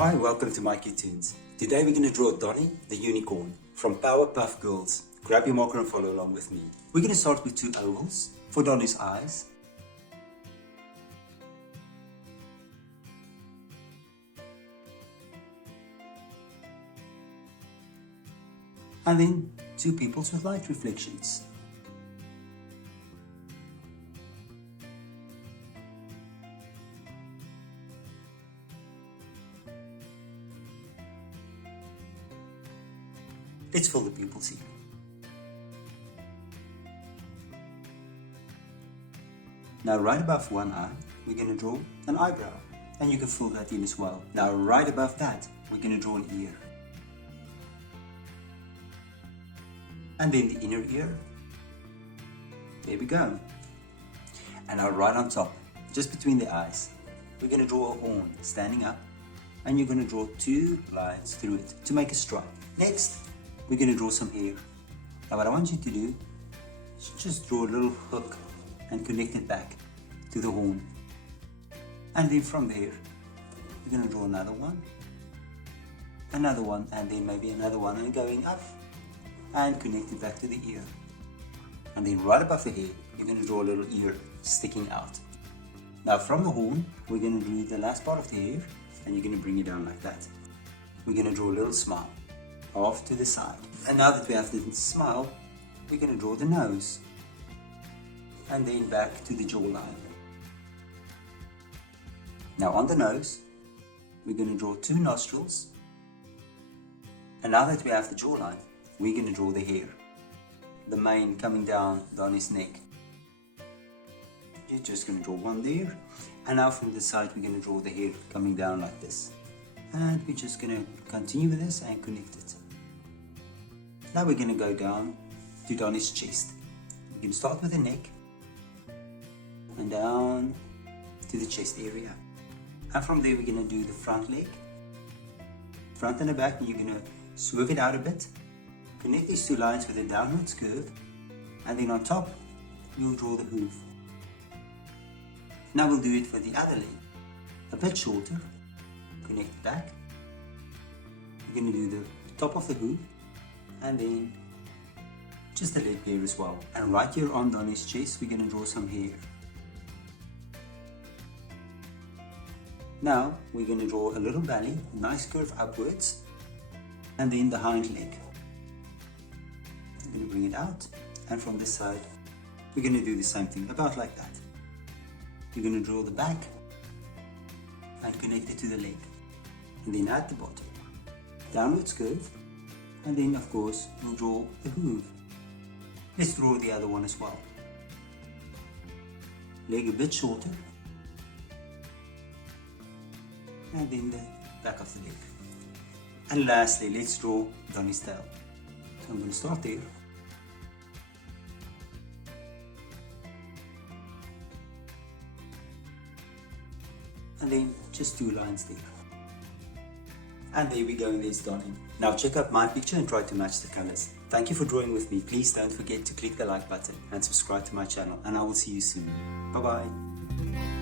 Hi, welcome to mycutetoons. Today we're going to draw Donny the Unicorn from Powerpuff Girls. Grab your marker and follow along with me. We're going to start with two ovals for Donny's eyes. And then two pupils with light reflections. Let's fill the pupils here. Now right above one eye, we're going to draw an eyebrow. And you can fill that in as well. Now right above that, we're going to draw an ear. And then the inner ear. There we go. And now right on top, just between the eyes, we're going to draw a horn standing up. And you're going to draw two lines through it to make a stripe. Next, we're going to draw some hair. Now what I want you to do is just draw a little hook and connect it back to the horn. And then from there, we're going to draw another one, and then maybe another one, and going up and connect it back to the ear. And then right above the head, you're going to draw a little ear sticking out. Now from the horn, we're going to do the last part of the hair, and you're going to bring it down like that. We're going to draw a little smile off to the side. And now that we have the smile, we're going to draw the nose. And then back to the jawline. Now on the nose, we're going to draw two nostrils. And now that we have the jawline, we're going to draw the hair. The mane coming down his neck. You're just going to draw one there. And now from the side, we're going to draw the hair coming down like this. And we're just going to continue with this and connect it. Now we're going to go down to Donny's chest. We're going to start with the neck and down to the chest area. And from there we're going to do the front leg, front and the back, and you're going to swerve it out a bit. Connect these two lines with a downwards curve, and then on top you'll draw the hoof. Now we'll do it for the other leg, a bit shorter. Connect it back. We're going to do the top of the hoof, and then just the leg there as well. And right here on Donny's chest, we're going to draw some hair. Now we're going to draw a little belly, nice curve upwards, and then the hind leg. We're going to bring it out, and from this side, we're going to do the same thing, about like that. You're going to draw the back and connect it to the leg, and then at the bottom, downwards curve. And then of course we'll draw the hoof. Let's draw the other one as well. Leg a bit shorter. And then the back of the leg. And lastly, let's draw Donny's tail. So I'm going to start there. And then just two lines there. And there we go, and there's Donny. Now check out my picture and try to match the colors. Thank you for drawing with me. Please don't forget to click the like button and subscribe to my channel, and I will see you soon. Bye bye.